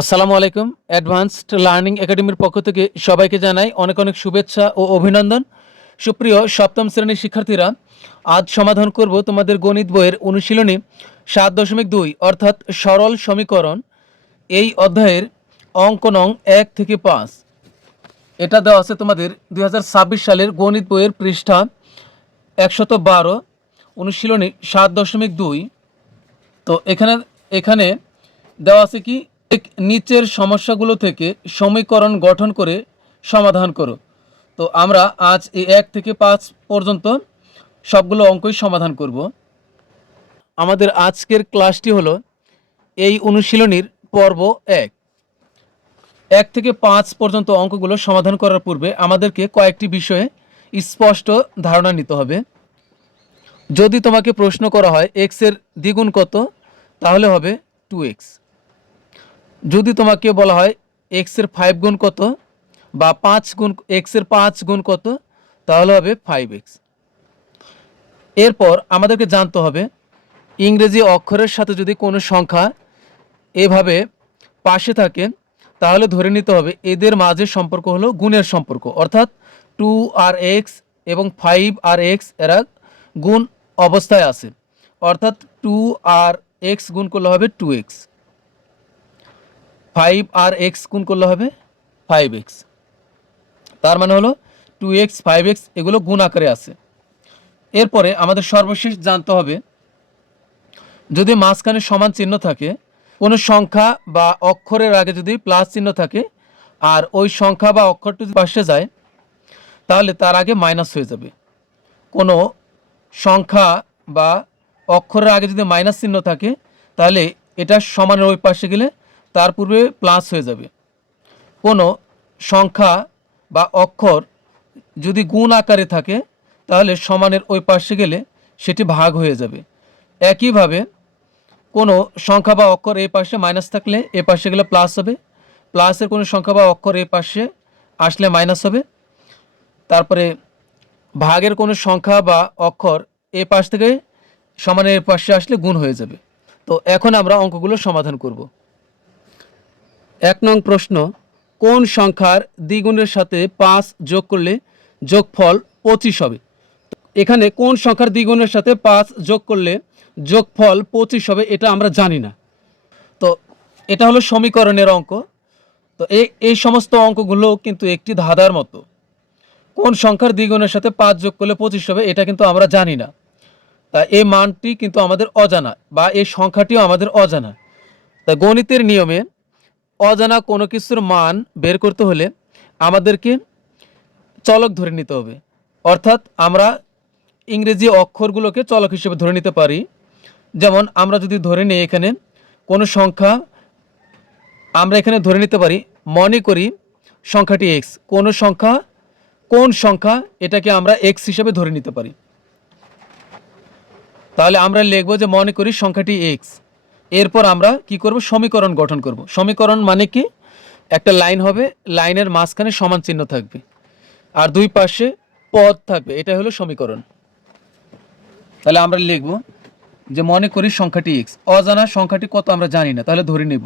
আসসালামু আলাইকুম। Advanced learning একাডেমির পক্ষ থেকে সবাইকে জানাই অনেক অনেক শুভেচ্ছা ও অভিনন্দন। সুপ্রিয় সপ্তম শ্রেণীর শিক্ষার্থীরা, আজ সমাধান করব তোমাদের গণিত বইয়ের অনুশীলনী 7.2 অর্থাৎ সরল সমীকরণ। এই অধ্যায়ের অঙ্ক নং 1 থেকে 5। এটা দেওয়া আছে তোমাদের 2026 সালের গণিত বইয়ের পৃষ্ঠা 112, অনুশীলনী 7.2। তো এখানে এখানে দেওয়া আছে কি, নিচের সমস্যাগুলো থেকে সমীকরণ গঠন করে সমাধান করো। তো আমরা আজ এই 1 থেকে 5 পর্যন্ত সবগুলো অঙ্কই সমাধান করব। আমাদের আজকের ক্লাসটি হলো এই অনুশীলনীর পর্ব 1। 1 থেকে 5 পর্যন্ত অঙ্কগুলো সমাধান করার পূর্বে আমাদেরকে কয়েকটি বিষয়ে স্পষ্ট ধারণা নিতে হবে। যদি তোমাকে প্রশ্ন করা হয় এক্স এর দ্বিগুণ কত, তাহলে হবে 2x। যদি তোমাকে বলা হয় এক্স এর 5 গুণ কত বা 5 গুণ এক্স এর 5 গুণ কত, তাহলে হবে 5x। এরপর আমাদেরকে জানতে হবে ইংরেজি অক্ষরের সাথে যদি কোনো সংখ্যা এভাবে পাশে থাকে, তাহলে ধরে নিতে হবে এদের মাঝে সম্পর্ক হলো গুণের সম্পর্ক, অর্থাৎ 2r(x) এবং 5r(x) এরা গুণ অবস্থায় আছে, অর্থাৎ 2r(x) গুণ করলে হবে 2x, 5r(x) গুণ করলে হবে 5x। তার মানে হলো 2x 5x এগুলো গুণ আকারে আছে। এরপরে আমাদের সর্বশেষ জানতে হবে যদি মাঝখানে সমান চিহ্ন থাকে, কোনো সংখ্যা বা অক্ষরের আগে যদি প্লাস চিহ্ন থাকে আর ওই সংখ্যা বা অক্ষরটি যদি পাশে যায়, তাহলে তার আগে মাইনাস হয়ে যাবে। কোনো সংখ্যা বা অক্ষরের আগে যদি মাইনাস চিহ্ন থাকে, তাহলে এটা সমানের ওই পাশে গেলে তার পূর্বে প্লাস হয়ে যাবে। কোনো সংখ্যা বা অক্ষর যদি গুণ আকারে থাকে, তাহলে সমানের ওই পাশে গেলে সেটি ভাগ হয়ে যাবে। একইভাবে কোনো সংখ্যা বা অক্ষর এই পাশে মাইনাস থাকলে এ পাশে গেলে প্লাস হবে, প্লাসের কোনো সংখ্যা বা অক্ষর এই পাশে আসলে মাইনাস হবে। তারপরে ভাগের কোনো সংখ্যা বা অক্ষর এ পাশ থেকে সমানের এ পাশে আসলে গুণ হয়ে যাবে। তো এখন আমরা অঙ্কগুলো সমাধান করব। 1 নং প্রশ্ন, কোন সংখ্যার দ্বিগুণের সাথে 5 যোগ করলে যোগফল 25 হবে? এখানে কোন সংখ্যার দ্বিগুণের সাথে 5 যোগ করলে যোগফল 25 হবে, এটা আমরা জানি না। তো এটা হলো সমীকরণের অঙ্ক। তো এই সমস্ত অঙ্কগুলো কিন্তু একটি ধাঁধার মতো। কোন সংখ্যার দ্বিগুণের সাথে 5 যোগ করলে 25 হবে, এটা কিন্তু আমরা জানি না। তা এই মানটি কিন্তু আমাদের অজানা, বা এই সংখ্যাটিও আমাদের অজানা। তা গণিতের নিয়মে অজানা কোনো কিছুর মান বের করতে হলে আমাদেরকে চলক ধরে নিতে হবে, অর্থাৎ আমরা ইংরেজি অক্ষরগুলোকে চলক হিসেবে ধরে নিতে পারি। যেমন আমরা যদি ধরে নিই এখানে কোনো সংখ্যা, আমরা এখানে ধরে নিতে পারি, মনে করি সংখ্যাটি এক্স। কোন সংখ্যা এটাকে আমরা এক্স হিসেবে ধরে নিতে পারি। তাহলে আমরা লিখব যে মনে করি সংখ্যাটি এক্স। এরপর আমরা কি করব, সমীকরণ গঠন করব। সমীকরণ মানে কি, একটা লাইন হবে, লাইনের মাঝখানে সমান চিহ্ন থাকবে আর দুই পাশে পদ থাকবে, এটা হলো সমীকরণ। তাহলে আমরা লিখব যে মনে করি সংখ্যাটি এক্স। অজানা সংখ্যাটি কত আমরা জানি না, তাহলে ধরে নেব।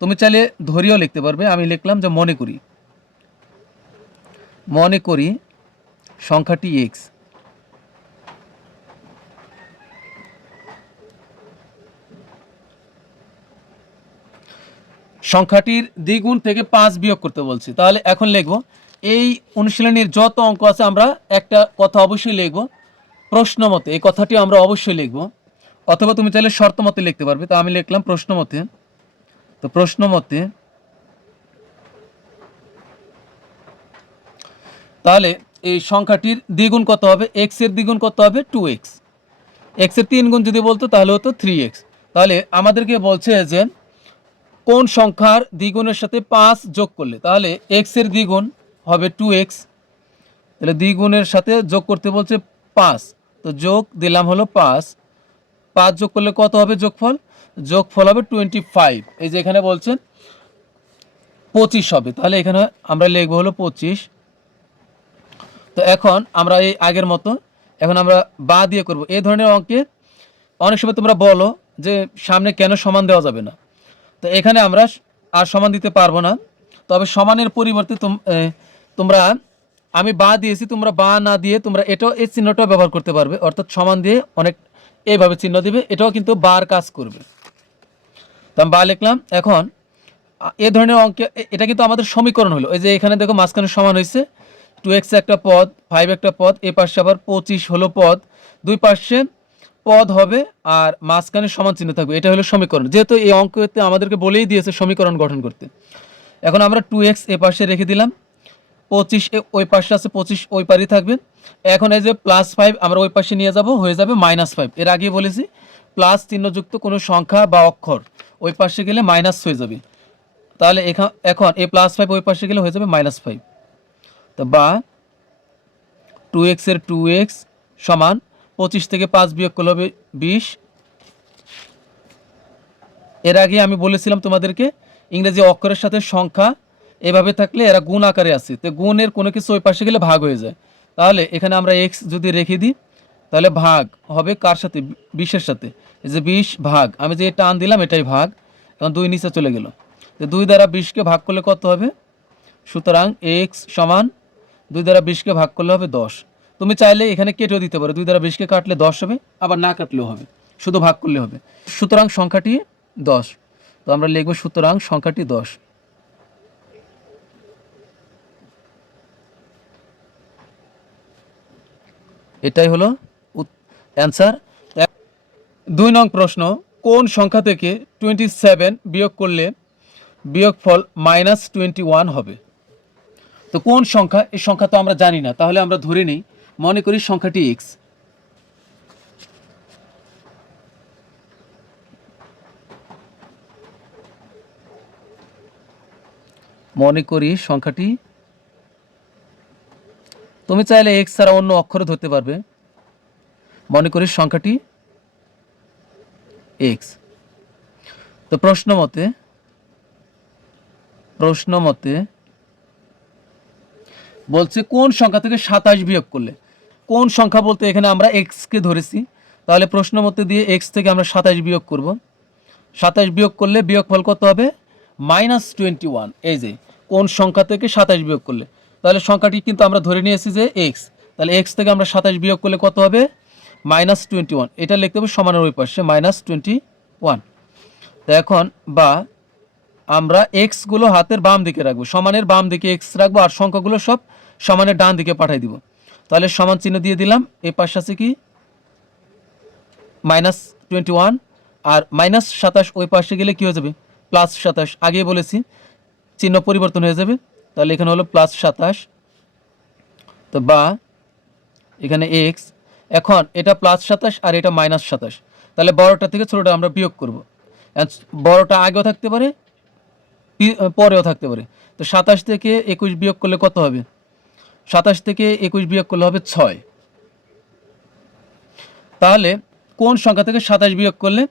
তুমি চাইলে ধরিও লিখতে পারবে। আমি লিখলাম যে মনে করি সংখ্যাটি এক্স। সংখ্যাটির দ্বিগুণ থেকে 5 বিয়োগ করতে বলছি। তাহলে এখন লিখব, এই অনুশীলনীর যত অঙ্ক আছে আমরা একটা কথা অবশ্যই লিখব প্রশ্ন মতে। এই কথাটি আমরা অবশ্যই লিখব, অথবা তুমি চাইলে শর্ত মতে লিখতে পারবে। তো আমি লিখলাম প্রশ্ন মতে। তো প্রশ্ন মতে, তাহলে এই সংখ্যাটির দ্বিগুণ কত হবে, এক্স এর দ্বিগুণ কত হবে 2x। এক্স এর 3 গুণ যদি বলতো তাহলে হতো 3x। তাহলে আমাদেরকে বলছে যে কোন সংখ্যার দ্বিগুণের সাথে 5 যোগ করলে, তাহলে এক্স এর দ্বিগুণ হবে 2x। তাহলে দ্বিগুণের সাথে যোগ করতে বলছে 5, তো যোগ দিলাম হলো 5 যোগ করলে কত হবে যোগফল হবে 25। এই যে এখানে বলছেন 25 হবে, তাহলে এখানে আমরা লিখবো হলো 25। তো এখন আমরা এই আগের মতো এখন আমরা বা দিয়ে করব। এই ধরনের অঙ্কে অনেক সময় তোমরা বলো যে সামনে কেন সমান দেওয়া যাবে না। তো এখানে আমরা আর সমান দিতে পারবো না, তবে সমানের পরিবর্তে তোমরা আমি বা দিয়েছি, তোমরা বা না দিয়ে তোমরা এটাও এই চিহ্নটাও ব্যবহার করতে পারবে, অর্থাৎ সমান দিয়ে অনেক এইভাবে চিহ্ন দিবে, এটাও কিন্তু বার কাজ করবে। তো আমি বা লিখলাম। এখন এ ধরনের অঙ্কে এটা কিন্তু আমাদের সমীকরণ হলো, এই যে এখানে দেখো মাঝখানে সমান হয়েছে, 2x একটা পদ, 5 একটা পদ, এই পাশে আবার 25 হলো পদ, দুই পাশে পদ হবে আর মাঝখানে সমান চিহ্ন থাকবে, এটা হলো সমীকরণ। যেহেতু এই অঙ্কতে আমাদেরকে বলেই দিয়েছে সমীকরণ গঠন করতে, এখন আমরা 2x এ পাশে রেখে দিলাম, 25 ওই পাশে আছে, 25 ওই পারেই থাকবে। এখন এই যে +5 আমরা ওই পাশে নিয়ে যাব, হয়ে যাবে -5। এর আগে বলেছি প্লাস চিহ্নযুক্ত কোনো সংখ্যা বা অক্ষর ওই পাশে গেলে মাইনাস হয়ে যাবে, তাহলে এখন এই +5 ওই পাশে গেলে হয়ে যাবে -5। তো বা 2x এর 2x সমান 25 থেকে 5 বিয়োগ করলে হবে 20। এর আগে আমি বলেছিলাম তোমাদেরকে ইংরেজি অক্ষরের সাথে সংখ্যা এভাবে থাকলে এরা গুণ আকারে আছে, তো গুণের কোনো কিছু ওই পাশে গেলে ভাগ হয়ে যায়। তাহলে এখানে আমরা x যদি রেখে দিই তাহলে ভাগ হবে কার সাথে, 20-এর সাথে। এই যে 20 ভাগ, আমি যে টান দিলাম এটাই ভাগ, এখন 2 নিচে চলে গেল, তো 2 দ্বারা 20কে ভাগ করলে কত হবে, সুতরাং x সমান 2 দ্বারা 20কে ভাগ করলে হবে 10। তুমি চাইলে এখানে কেটেও দিতে পারো, 2 দ্বারা 20কে কাটলে 10 হবে, আবার না কাটলেও হবে, শুধু ভাগ করলে হবে। সুতরাং সংখ্যাটি 10। তো আমরা লিখব সুতরাং সংখ্যাটি 10। এটাই হলো অ্যান্সার। 2 নং প্রশ্ন, কোন সংখ্যা থেকে 27 বিয়োগ করলে বিয়োগফল -21 হবে। তো কোন সংখ্যা, এই সংখ্যা তো আমরা জানি না, তাহলে আমরা ধরে নিই, মনে করি সংখ্যাটি x। মনে করি সংখ্যাটি, তুমি চাইলে x ছাড়া অন্য অক্ষর ধরতে পারবে, মনে করি সংখ্যাটি x। তো প্রশ্ন মতে বলছে কোন সংখ্যা থেকে 27 বিয়োগ করলে, কোন সংখ্যা বলতে এখানে আমরা x কে ধরেছি, তাহলে প্রশ্ন মতে দিয়ে x থেকে আমরা 27 বিয়োগ করব, 27 বিয়োগ করলে বিয়োগফল কত হবে, -21। এই যে কোন সংখ্যা থেকে 27 বিয়োগ করলে, তাহলে সংখ্যাটি কিন্তু আমরা ধরে নিয়েছি যে x, তাহলে x থেকে আমরা 27 বিয়োগ করলে কত হবে, -21। এটা লিখতে হবে সমানের ওই পাশে -21। তো এখন বা আমরা x গুলো হাতের বাম দিকে রাখবো, সমানের বাম দিকে x রাখবো, আর সংখ্যাগুলো সব সমানের ডান দিকে পাঠিয়ে দিব। তাহলে সমান চিহ্ন দিয়ে দিলাম, এই পাশে আছে কি -21, আর -27 ওই পাশে গেলে কি হয়ে যাবে, +27। আগেই বলেছি চিহ্ন পরিবর্তন হয়ে যাবে, তাহলে এখানে হলো +27। তো বা এখানে x, এখন এটা +27 আর এটা -27, তাহলে বড়টা থেকে ছোটটা আমরা বিয়োগ করব। বড়টা আগেও থাকতে পারে পরেও থাকতে পারে। তো 27 থেকে 21 বিয়োগ করলে কত হবে, 27 থেকে 21 বিয়োগ করলে হবে 6। তাহলে কোন সংখ্যা থেকে 27 বিয়োগ করলে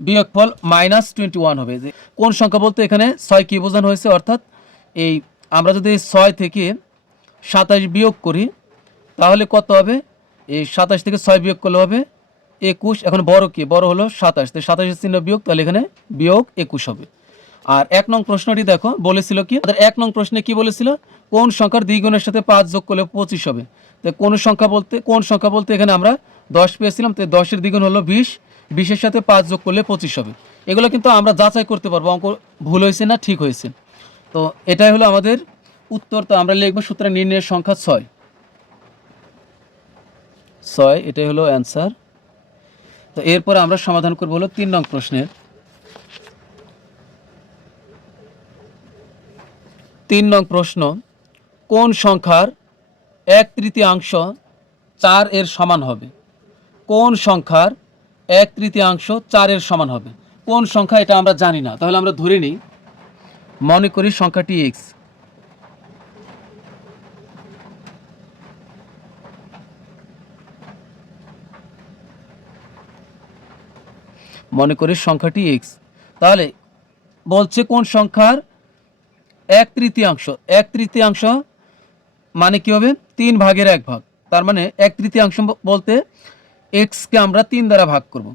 বিয়োগফল -21 হবে। যে কোন সংখ্যা বলতে এখানে 6 কি বোঝানো হয়েছে, অর্থাৎ এই আমরা যদি 6 থেকে 27 বিয়োগ করি তাহলে কত হবে, এই 27 থেকে 6 বিয়োগ করলে হবে 21। এখন বড় কি, বড় হলো 27, তো 27-এর চিহ্ন বিয়োগ, তাহলে এখানে বিয়োগ 21 হবে। আর 1 নং প্রশ্নটি দেখো বলেছিল কি, 1 নং প্রশ্নে কি বলেছিল, কোন সংখ্যার দ্বিগুণের সাথে 5 যোগ করলে 25 হবে। তো কোন সংখ্যা বলতে এখানে আমরা 10 পেয়েছিলাম, তো 10-এর দ্বিগুণ হলো 20, 20-এর সাথে 5 যোগ করলে 25 হবে। এগুলো কিন্তু আমরা যাচাই করতে পারবো অঙ্ক ভুল হয়েছে না ঠিক হয়েছে। তো এটাই হলো আমাদের উত্তর। তো আমরা লিখব সুতরাং নির্ণয়ের সংখ্যা 6, এটাই হলো অ্যান্সার। তো এরপর আমরা সমাধান করব হলো 3 নং প্রশ্নের। 3 নং প্রশ্ন, কোন সংখ্যার 1/3 4 এর সমান হবে। কোন সংখ্যার 1/3 4 এর সমান হবে, কোন সংখ্যা এটা আমরা জানি না, তাহলে আমরা ধরে নিই, মনে করি সংখ্যাটি x। মনে করি সংখ্যাটি x, তাহলে বলছে কোন সংখ্যার 1/3 মানে কি হবে, 3/1 তার মানে 1/3 বলতে x কে আমরা 3 দ্বারা ভাগ করব।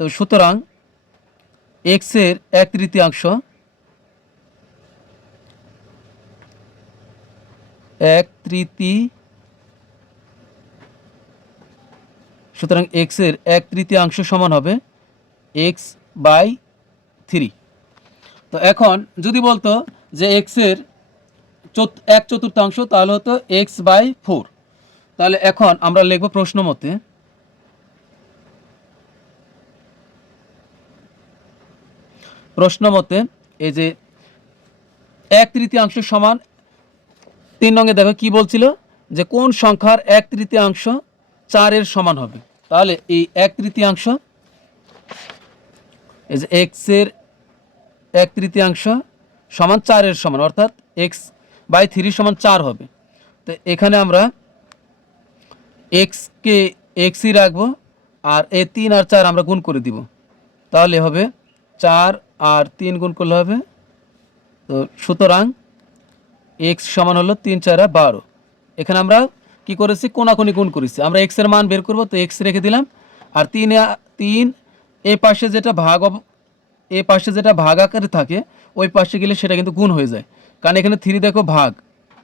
তো সুতরাং x এর 1/3 1/3, সুতরাং এক্সের 1/3 সমান হবে x/3। তো এখন যদি বলতো যে এক্সের 1/4 তাহলে হতো x/4। তাহলে এখন আমরা লিখব প্রশ্ন মতে এই যে 1/3 সমান 3 নঙে দেখো কি বলছিল যে কোন সংখ্যার 1/3 4 সমান হবে। তাহলে এই 1/3 এই যে এক্সের 1/3 সমান 4 সমান, অর্থাৎ x/3 সমান 4 হবে। তো এখানে আমরা এক্সকে এক্সই রাখবো, আর এই 3 আর 4 আমরা গুণ করে দিব। তাহলে হবে 4 আর 3 গুণ করলে হবে, তো সুতরাং এক্স সমান হলো 3 4 12। এখানে আমরা কি করেছি, কোনাকুনি গুণ করেছি। আমরা এক্সের মান বের করব, তো এক্স রেখে দিলাম, আর 3 এই পাশে যেটা ভাগ আকারে থাকে ওই পাশে গেলে সেটা কিন্তু গুণ হয়ে যায়, কারণ এখানে 3 দেখো ভাগ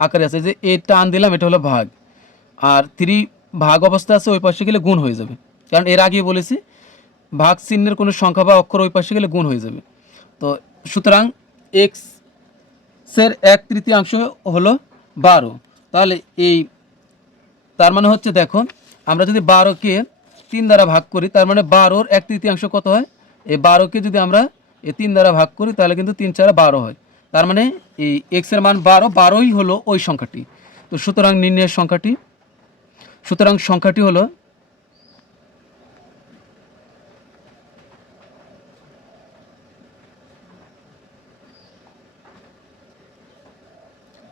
আকারে আছে, যে এটা আন দিলাম, এটা হলো ভাগ, আর 3 ভাগ অবস্থা আছে, ওই পাশে গেলে গুণ হয়ে যাবে, কারণ এর আগে বলেছি ভাগ চিহ্নের কোনো সংখ্যা বা অক্ষর ওই পাশে গেলে গুণ হয়ে যাবে। তো সুতরাং এক্সের 1/3 হলো 12। তাহলে তার মানে হচ্ছে দেখো, আমরা যদি 12কে 3 দ্বারা ভাগ করি, তার মানে 12-র 1/3 কত হয়, এই 12কে যদি আমরা 3 দ্বারা ভাগ করি তাহলে কিন্তু 3 4 12 হয়। তার মানে এই এক্সের মান 12ই হলো ওই সংখ্যাটি। তো সুতরাং নির্ণয়ের সংখ্যাটি হলো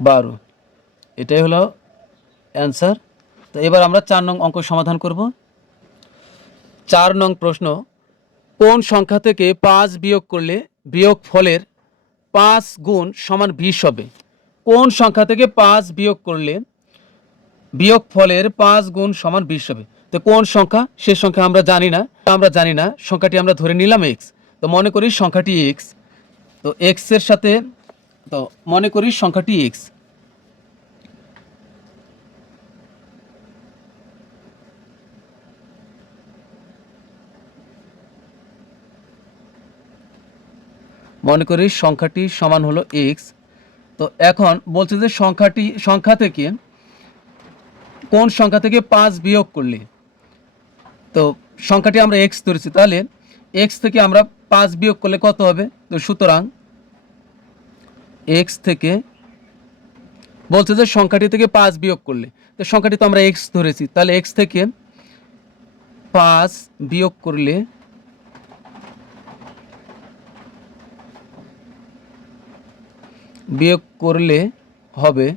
12। এটাই হলো অ্যান্সার। তো এবার আমরা 4 নং অঙ্ক সমাধান করব। 4 নং প্রশ্ন, কোন সংখ্যা থেকে 5 বিয়োগ করলে বিয়োগফলের 5 গুণ সমান 20 হবে? কোন সংখ্যা থেকে 5 বিয়োগ করলে বিয়োগফলের 5 গুণ সমান 20 হবে? তো কোন সংখ্যা, সে সংখ্যা আমরা জানি না, সংখ্যাটি আমরা ধরে নিলাম x। তো মনে করি সংখ্যাটি x, তো x এর সাথে, তো মনে করি সংখ্যাটি x, মনে করি সংখ্যাটি সমান হলো x। তো এখন বলছে যে সংখ্যা থেকে কোন সংখ্যা থেকে 5 বিয়োগ করলে, তো সংখ্যাটি আমরা x ধরেছি, তাহলে x থেকে আমরা 5 বিয়োগ করলে কত হবে? তো সুতরাং x থেকে বলছে যে সংখ্যাটি থেকে 5 বিয়োগ করলে, তো সংখ্যাটি তো আমরা x ধরেছি, তাহলে x থেকে 5 বিয়োগ করলে হবে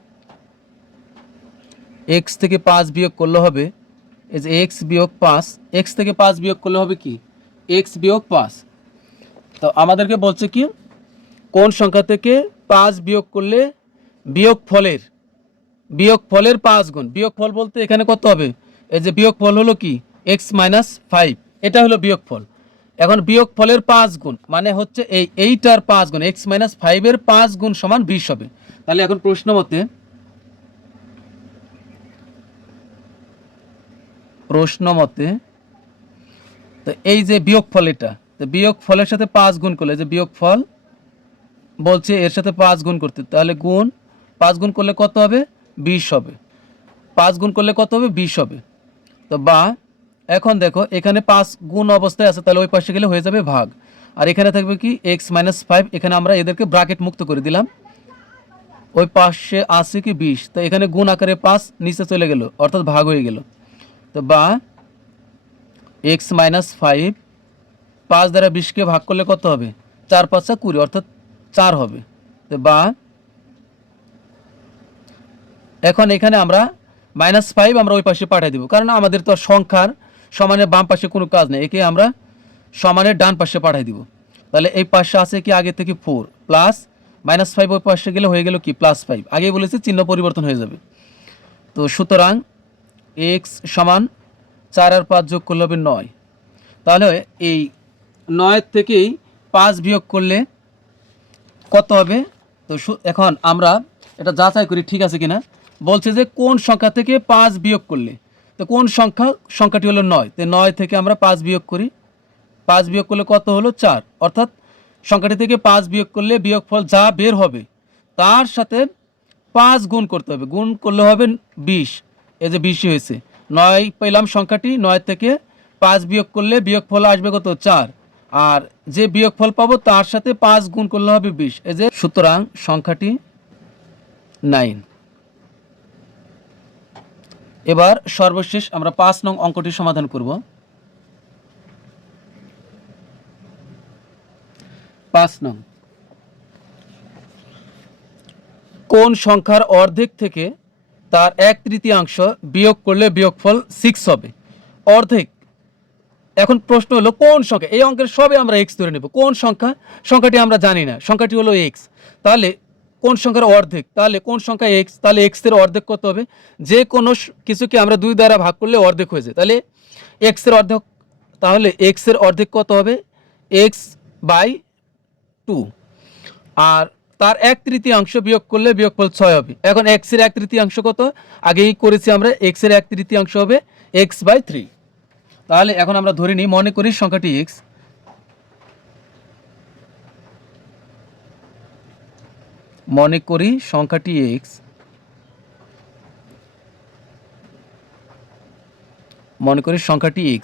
x থেকে 5 বিয়োগ করলে হবে এই যে x বিয়োগ 5, x থেকে 5 বিয়োগ করলে হবে কি x বিয়োগ 5। তো আমাদেরকে বলছে কি কোন সংখ্যা থেকে 5 বিয়োগ করলে বিয়োগফলের 5 গুণ, বিয়োগফল বলতে এখানে কত হবে, এই যে বিয়োগফল হলো কি x - 5, এটা হলো বিয়োগফল। এখন বিয়োগফলের 5 গুণ মানে হচ্ছে এইটার 5 গুণ, x - 5 এর 5 গুণ সমান 20 হবে। তাহলে এখন প্রশ্ন মতে তো এই যে বিয়োগফল, এটা তো বিয়োগফলের সাথে 5 গুণ করলে, যে বিয়োগফল বলছে এর সাথে 5 গুণ করতে, তাহলে 5 গুণ করলে কত হবে, 20 হবে। 5 গুণ করলে কত হবে, 20 হবে। তো বা এখন দেখো এখানে 5 গুণ অবস্থায় আছে, তাহলে ওই পাশে গেলে হয়ে যাবে ভাগ, আর এখানে থাকবে কি x - 5, এখানে আমরা এদেরকে ব্র্যাকেট মুক্ত করে দিলাম, ওই পাশে আছে কি 20, তো এখানে গুণ আকারে 5 নিচে চলে গেল, অর্থাৎ ভাগ হয়ে গেল। তো বা x - 5, 5 দ্বারা 20কে ভাগ করলে কত হবে, 4 5 20, অর্থাৎ 4 হবে। তো বা এখন এখানে আমরা -5 আমরা ওই পাশে পাঠিয়ে দিব, কারণ আমাদের তো সংখ্যার সমানের বাম পাশে কোনো কাজ নেই, একে আমরা সমানের ডান পাশে পাঠিয়ে দিব। তাহলে এই পাশে আছে কি আগে থেকে 4 প্লাস -5 ওই পাশে গেলে হয়ে গেল কি +5, আগেই বলেছি চিহ্ন পরিবর্তন হয়ে যাবে। তো সুতরাং x সমান 4 আর 5 যোগ করলে হবে 9। তাহলে এই 9 থেকেই 5 বিয়োগ করলে কত হবে? তো এখন আমরা এটা যাচাই করি ঠিক আছে কিনা। বলছে যে কোন সংখ্যা থেকে 5 বিয়োগ করলে, তো কোন সংখ্যাটি হলো 9, তো 9 থেকে আমরা 5 বিয়োগ করি, 5 বিয়োগ করলে কত হলো 4, অর্থাৎ সংখ্যাটি থেকে 5 বিয়োগ করলে বিয়োগফল যা বের হবে তার সাথে 5 গুণ করতে হবে, গুণ করলে হবে 20, এই যে 20 হয়েছে, 9 পেলাম সংখ্যাটি, 9 থেকে 5 বিয়োগ করলে বিয়োগফল আসবে কত 4, আর যে বিয়োগফল পাবো তার সাথে 5 গুণ করলে হবে 20, এই যে সুতরাং সংখ্যাটি 9। এবার সর্বশেষ আমরা 5 নং অঙ্কটি সমাধান করব। 5 নং, কোন সংখ্যার অর্ধেক থেকে তার 1/3 বিয়োগ করলে বিয়োগফল 6 হবে। অর্ধেক, এখন প্রশ্ন হলো কোন সংখ্যা, এই অঙ্কের সবে আমরা x ধরে নেব, কোন সংখ্যাটি আমরা জানি না, সংখ্যাটি হলো x, তাহলে কোন সংখ্যার অর্ধেক, তাহলে কোন সংখ্যা x, তাহলে x এর অর্ধেক কত হবে, যে কোনো কিছুকে আমরা 2 দ্বারা ভাগ করলে অর্ধেক হয়ে যায়, তাহলে x এর অর্ধেক, তাহলে x এর অর্ধেক কত হবে x/2, আর তার 1/3 বিয়োগ করলে বিয়োগফল 6 হবে। এখন x এর 1/3 কত, আগেই করেছি আমরা, x এর 1/3 হবে x/3, তাহলে এখন আমরা ধরে নিই, মনে করি সংখ্যাটি x, মনে করি সংখ্যাটি x, মনে করি সংখ্যাটি x,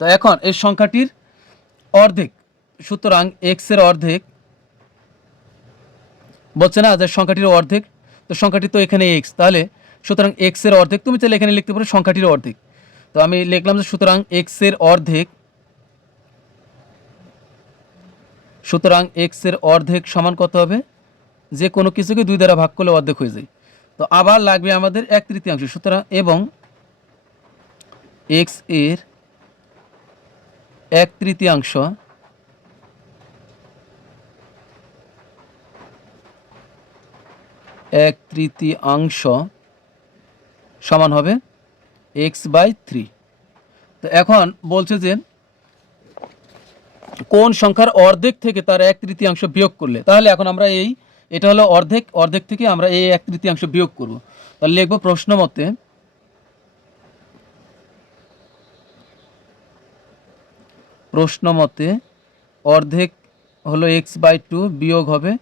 তো এখন এই সংখ্যাটির অর্ধেক, সুতরাং x এর অর্ধেক বলছে না যে সংখ্যাটির অর্ধেক, তো সংখ্যাটি তো এখানে x, তাহলে সুতরাং x এর অর্ধেক, তুমি চাইলে এখানে লিখতে পারো সংখ্যাটির অর্ধেক, তো আমি লিখলাম যে সুতরাং x এর অর্ধেক, সুতরাং x এর অর্ধেক সমান কত হবে, যে কোনো কিছুকে 2 দ্বারা ভাগ করলে অর্ধেক হয়ে যায়, তো আবার লাগবে আমাদের 1/3, সুতরাং এবং x এর 1/3 সমান হবে x/3। তো এখন বলছে যে কোন সংখ্যার অর্ধেক থেকে তার 1/3 বিয়োগ করলে, তাহলে এখন আমরা এটা হলো অর্ধেক, অর্ধেক থেকে আমরা এই 1/3 বিয়োগ করব, তাহলে লিখব প্রশ্ন মতে অর্ধেক হলো x/2 বিয়োগ হবে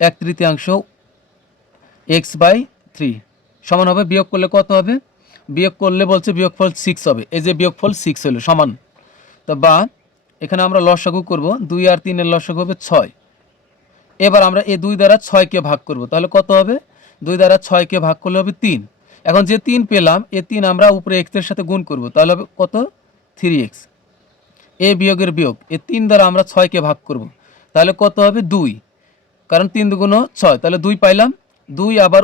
1/3 x/3 সমান হবে, বিয়োগ করলে কত হবে, বিয়োগ করলে বলছে বিয়োগফল 6 হবে, এই যে বিয়োগফল 6 হলো সমান, তো বা এখানে আমরা লসাগু করব, 2 আর 3 এর লসাগু হবে 6, এবার আমরা এই 2 দ্বারা 6কে ভাগ করব, তাহলে কত হবে, 2 দ্বারা 6কে ভাগ করলে হবে 3, এখন যে 3 পেলাম এই 3 আমরা উপরে x এর সাথে গুণ করব, তাহলে হবে কত 3x, এই বিয়োগের বিয়োগ, এই 3 দ্বারা আমরা 6কে ভাগ করব, তাহলে কত হবে 2, কারণ 3 দুগুণ 6, তাহলে 2 পাইলাম, 2 আবার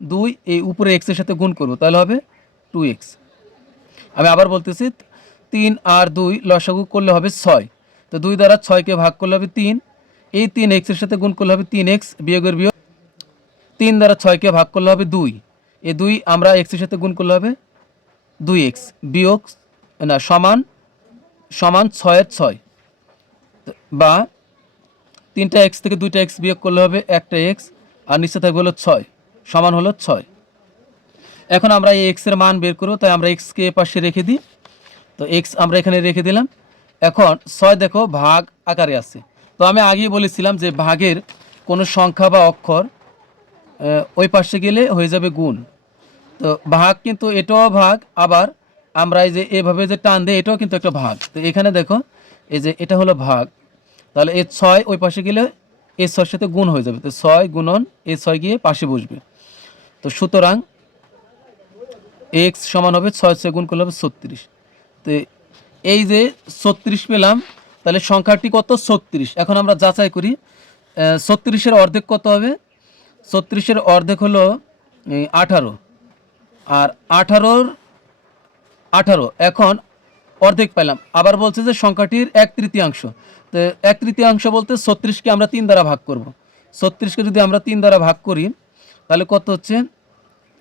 2 এই উপরে x এর সাথে গুণ করব, তাহলে হবে 2x। আমি আবার বলতেছি, 3 আর 2 লসাগু করলে হবে 6, তো 2 দ্বারা 6কে ভাগ করলে হবে 3, এই 3x এর সাথে গুণ করলে হবে 3x, বিয়োগের বিয়োগ, 3 দ্বারা 6কে ভাগ করলে হবে 2, এই 2 আমরা x এর সাথে গুণ করলে হবে 2x, বিয়োগ না সমান 6 এর 6, বা 3টা x থেকে 2টা x বিয়োগ করলে হবে 1টা x, আর নিচে থাকবে হলো 6, সমান হলো 6। এখন আমরা এই x এর মান বের করব, তাই আমরা x কে পাশে রেখে দিই, তো x আমরা এখানে রেখে দিলাম। এখন 6 দেখো ভাগ আকারে আছে, তো আমি আগেই বলেছিলাম যে ভাগের কোনো সংখ্যা বা অক্ষর ওই পাশে গেলে হয়ে যাবে গুণ, তো ভাগ কিন্তু এটাও ভাগ, আবার আমরা এই যে এভাবে যে টান দেয় এটাও কিন্তু একটা ভাগ, তো এখানে দেখো এই যে এটা হলো ভাগ, তাহলে এই 6 ওই পাশে গেলে এই 6 এর সাথে গুণ হয়ে যাবে, তো 6 গুণন এই 6 গিয়ে পাশে বসবে, তো সুতরাং x সমান হবে 6 গুণ করলে হবে 36, তো এই যে 36 পেলাম, তাহলে সংখ্যাটি কত 36। এখন আমরা যাচাই করি 36-এর অর্ধেক কত হবে, 36-এর অর্ধেক হলো 18, আর 18 এখন অর্ধেক পেলাম, আবার বলছে যে সংখ্যাটির 1/3, তো 1/3 বলতে 36কে আমরা 3 দ্বারা ভাগ করব, 36কে যদি আমরা 3 দ্বারা ভাগ করি তাহলে কত হচ্ছে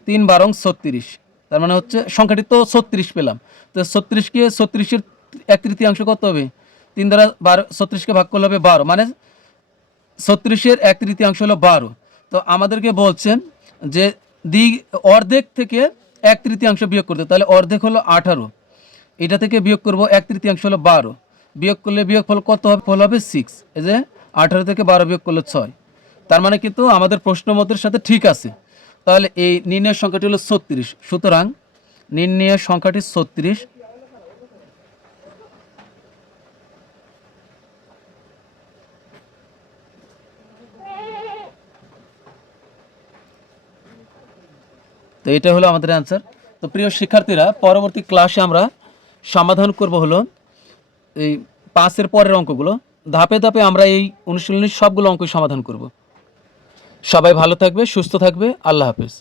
3 বারং 36, তার মানে হচ্ছে সংখ্যাটি তো 36 পেলাম, তো 36কে 36-এর 1/3 কত হবে, 3 দ্বারা 36কে ভাগ করলে হবে 12, মানে 36-এর 1/3 হলো 12, তো আমাদেরকে বলছেন যে অর্ধেক থেকে 1/3 বিয়োগ করতে, তাহলে অর্ধেক হলো 18, এটা থেকে বিয়োগ করব 1/3 হলো 12, বিয়োগ করলে বিয়োগফল কত হবে? ফল হবে 6। এই যে 18 থেকে 12 বিয়োগ করলে 6, তার মানে কিন্তু আমাদের প্রশ্নমতের সাথে ঠিক আছে। তাহলে এই নির্ণয়ের সংখ্যাটি হলো 36। সুতরাং নির্ণয়ের সংখ্যাটি 36। তো এটা হলো আমাদের অ্যান্সার। তো প্রিয় শিক্ষার্থীরা, পরবর্তী ক্লাসে আমরা সমাধান করব হলো এই 5-এর পরের অঙ্কগুলো। ধাপে ধাপে আমরা এই অনুশীলনীর সবগুলো অঙ্ক সমাধান করব। সবাই ভালো থাকবে, সুস্থ থাকবে। আল্লাহ হাফেজ।